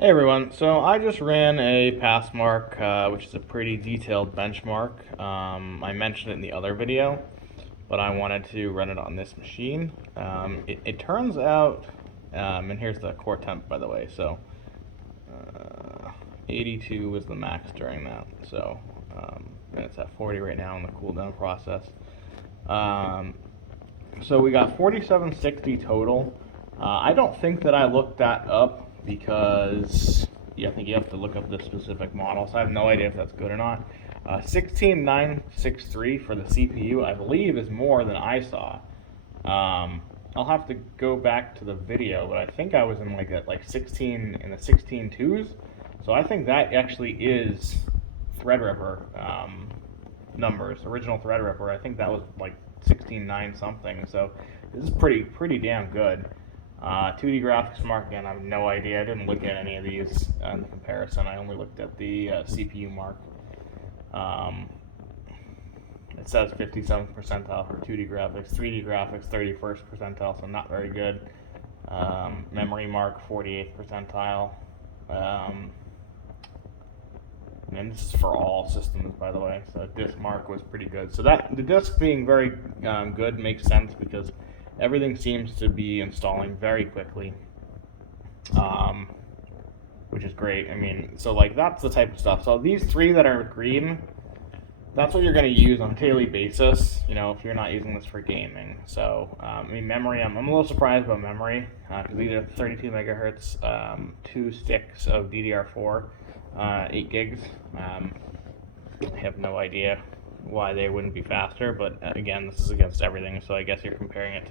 Hey everyone, so I just ran a Passmark, which is a pretty detailed benchmark. I mentioned it in the other video, but I wanted to run it on this machine. It turns out, and here's the core temp by the way, so 82 was the max during that, so and it's at 40 right now in the cooldown process. So we got 4760 total. I don't think that I looked that up because I think you have to look up the specific model, so I have no idea if that's good or not. 16963 for the CPU, I believe, is more than I saw. I'll have to go back to the video, but I think I was in like 16 in the 16.2s, so I think that actually is Threadripper numbers, original Threadripper. I think that was like 16.9 something, so this is pretty damn good. 2D graphics mark, again, I have no idea. I didn't look at any of these in the comparison. I only looked at the CPU mark. It says 57th percentile for 2D graphics, 3D graphics 31st percentile, so not very good. Memory mark 48th percentile. And this is for all systems, by the way. So disk mark was pretty good. So that the disk being very good makes sense because everything seems to be installing very quickly, which is great. I mean, so like that's the type of stuff. So these three that are green, that's what you're going to use on a daily basis, if you're not using this for gaming. So, I mean, memory, I'm a little surprised about memory, because these are 32 megahertz, 2 sticks of DDR4, 8 gigs. I have no idea why they wouldn't be faster, but again, this is against everything, so I guess you're comparing it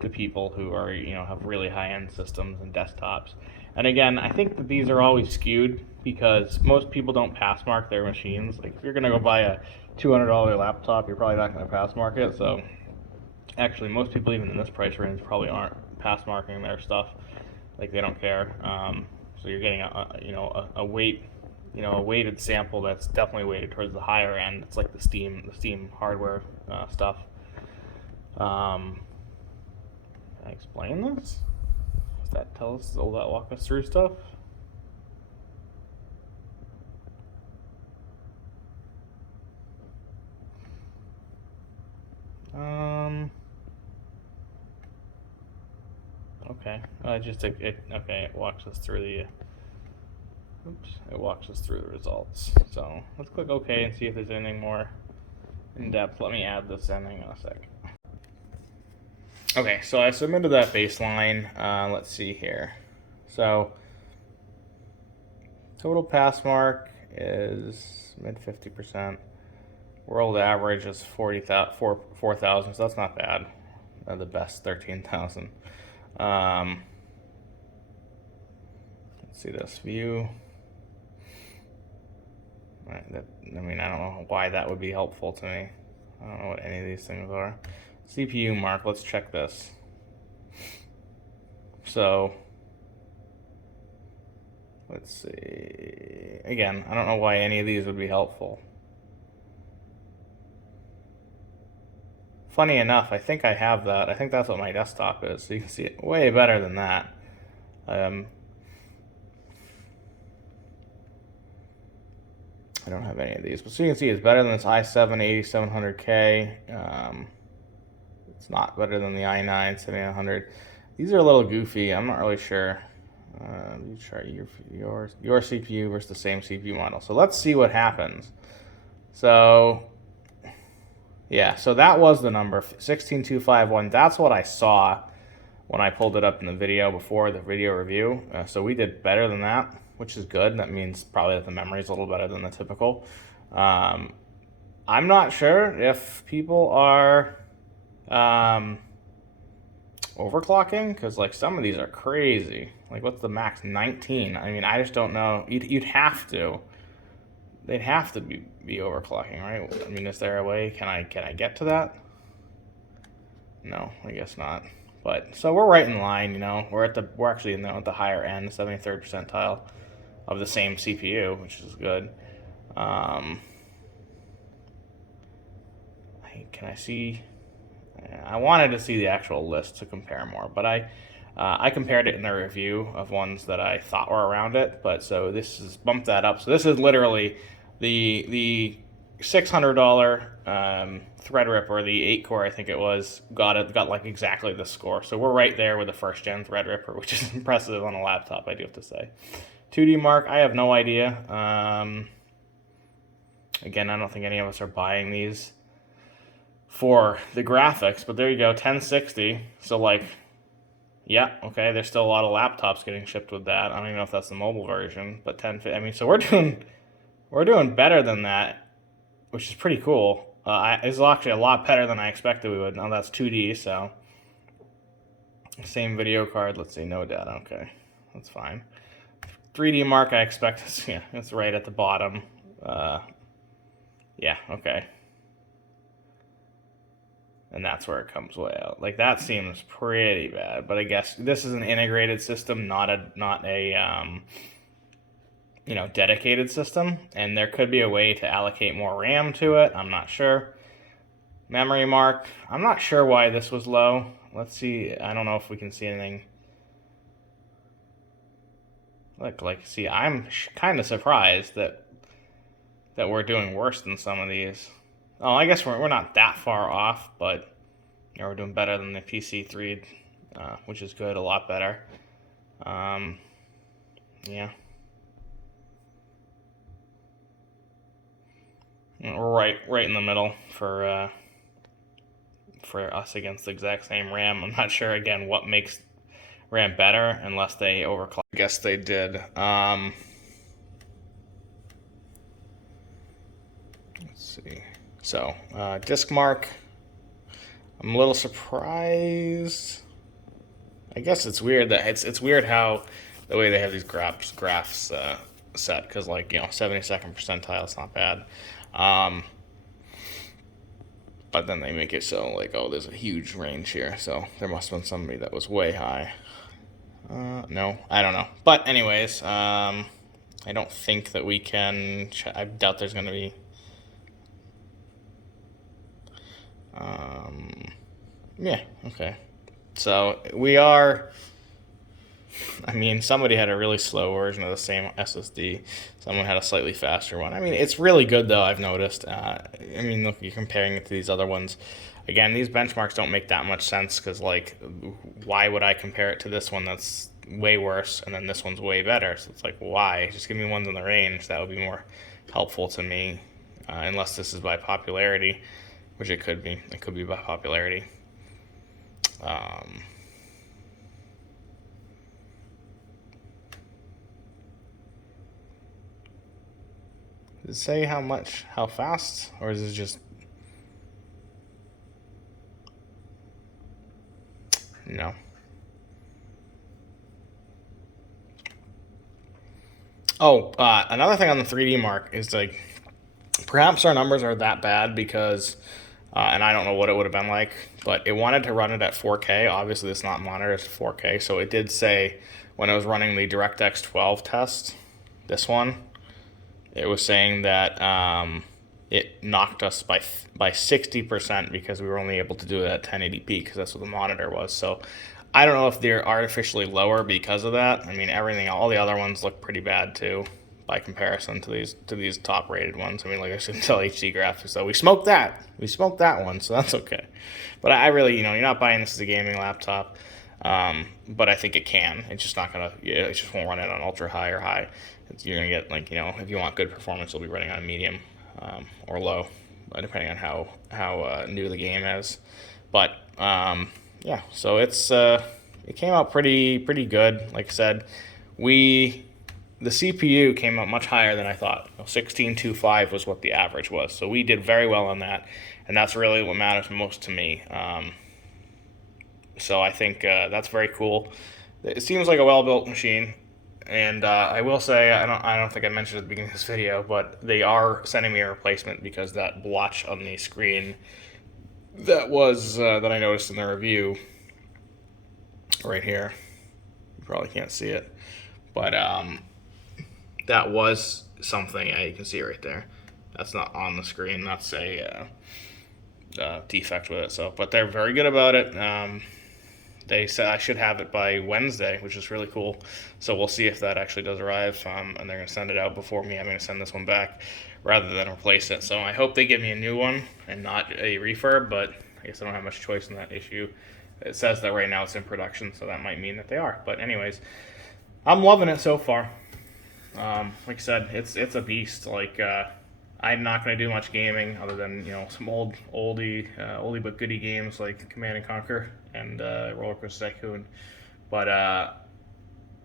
to people who are, have really high-end systems and desktops. And again, I think that these are always skewed because most people don't pass mark their machines. Like if you're going to go buy a $200 laptop, you're probably not going to pass mark it. So actually, most people even in this price range probably aren't pass marking their stuff. Like they don't care. So you're getting a weighted sample that's definitely weighted towards the higher end. It's like the Steam hardware stuff. Can I explain this? Does that tell us? Will that walk us through stuff? Okay. It walks us through the. It walks us through the results. So let's click OK and see if there's anything more in depth. Let me add this in. Hang on a sec. Okay, so I submitted that baseline. Let's see here. So total pass mark is mid 50%. World average is 4,000, so that's not bad. The best 13,000. Let's see this view. I don't know why that would be helpful to me. I don't know what any of these things are. CPU mark, let's check this. So, let's see. Again, I don't know why any of these would be helpful. Funny enough, I think I have that. I think that's what my desktop is. So you can see it way better than that. I don't have any of these, but so you can see it's better than this i7 8700K. It's not better than the i9 7900. These are a little goofy. I'm not really sure. You try your CPU versus the same CPU model. So let's see what happens. So yeah, so that was the number 16251. That's what I saw when I pulled it up in the video before the video review. So we did better than that, which is good. That means probably that the memory is a little better than the typical. I'm not sure if people are overclocking, because like some of these are crazy. Like what's the max? 19. I mean, I just don't know. You'd have to. They'd have to be overclocking, right? I mean, is there a way? Can I get to that? No, I guess not. But so we're right in line, We're actually in the higher end, 73rd percentile of the same CPU, which is good. Can I see? I wanted to see the actual list to compare more, but I I compared it in the review of ones that I thought were around it, but so this is bumped that up. So this is literally the $600 Threadripper, the 8-core I think it was, got like exactly the score. So we're right there with the first gen Threadripper, which is impressive on a laptop, I do have to say. 2D Mark, I have no idea. Again, I don't think any of us are buying these for the graphics, but there you go, 1060. So like, yeah, okay, there's still a lot of laptops getting shipped with that. I don't even know if that's the mobile version, but 1050. I mean, so we're doing better than that, which is pretty cool. It's actually a lot better than I expected we would. Now that's 2D, so same video card. Let's see, no data. Okay, that's fine. 3D Mark, I expect. Yeah, it's right at the bottom. Yeah, okay. And that's where it comes way out. Like, that seems pretty bad. But I guess this is an integrated system, not a dedicated system. And there could be a way to allocate more RAM to it. I'm not sure. Memory Mark, I'm not sure why this was low. Let's see. I don't know if we can see anything. Look, like, see, I'm kind of surprised that we're doing worse than some of these. Oh, I guess we're not that far off, but we're doing better than the PC3, which is good, a lot better. Yeah. We're right in the middle for us against the exact same RAM. I'm not sure, again, what makes RAM better unless they overclock. I guess they did. Let's see. So, disk mark, I'm a little surprised. I guess it's weird that it's weird how the way they have these graphs set, because like 72nd percentile is not bad, but then they make it so like, oh, there's a huge range here, so there must have been somebody that was way high. No, I don't know, but anyways, I don't think that we can. I doubt there's going to be. Yeah, okay. So we are, I mean, somebody had a really slow version of the same SSD. Someone had a slightly faster one. I mean, it's really good though, I've noticed. I mean, look, you're comparing it to these other ones. Again, these benchmarks don't make that much sense because, like, why would I compare it to this one that's way worse and then this one's way better? So it's like, why? Just give me ones in the range. That would be more helpful to me, unless this is by popularity, which it could be. It could be by popularity. Does it say how fast, or is it just? No. Oh, another thing on the 3D Mark is like, perhaps our numbers are that bad because, and I don't know what it would have been like, but it wanted to run it at 4K. Obviously, it's not monitored at 4K, so it did say when I was running the DirectX 12 test, this one, it was saying that it knocked us by 60% because we were only able to do it at 1080p because that's what the monitor was. So I don't know if they're artificially lower because of that. I mean, all the other ones look pretty bad too by comparison to these top rated ones. I mean, like I said, Dell HD graphics. So we smoked that one, so that's okay. But I really, you're not buying this as a gaming laptop. But I think it can. It's just not gonna. It just won't run it on ultra high or high. You're gonna get like, if you want good performance, you'll be running on medium or low, depending on how new the game is. But yeah, so it came out pretty good. Like I said, the CPU came out much higher than I thought. 16.25 was what the average was. So we did very well on that, and that's really what matters most to me. So I think that's very cool. It seems like a well-built machine, and I will say, I don't think I mentioned at the beginning of this video, but they are sending me a replacement because that blotch on the screen that I noticed in the review right here, you probably can't see it, but that was something. Yeah, you can see it right there. That's not on the screen. That's a defect with it. So, but they're very good about it. they said I should have it by Wednesday, which is really cool. So we'll see if that actually does arrive, and they're going to send it out before me having to send this one back rather than replace it. So I hope they give me a new one and not a refurb, but I guess I don't have much choice in that issue. It says that right now it's in production, so that might mean that they are. But anyways, I'm loving it so far. Like I said, it's a beast. Like I'm not going to do much gaming other than some oldie but goodie games like Command and Conquer and Roller Coaster Tycoon. But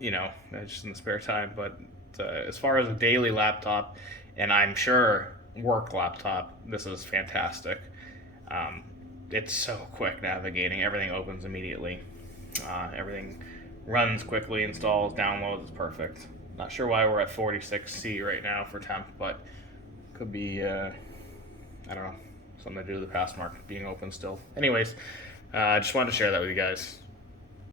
just in the spare time. But as far as a daily laptop, and I'm sure work laptop, this is fantastic. It's so quick navigating. Everything opens immediately. Everything runs quickly, installs, downloads. It's perfect. Not sure why we're at 46C right now for temp, but could be, I don't know, something to do with the Passmark being open still. Anyways, I just wanted to share that with you guys.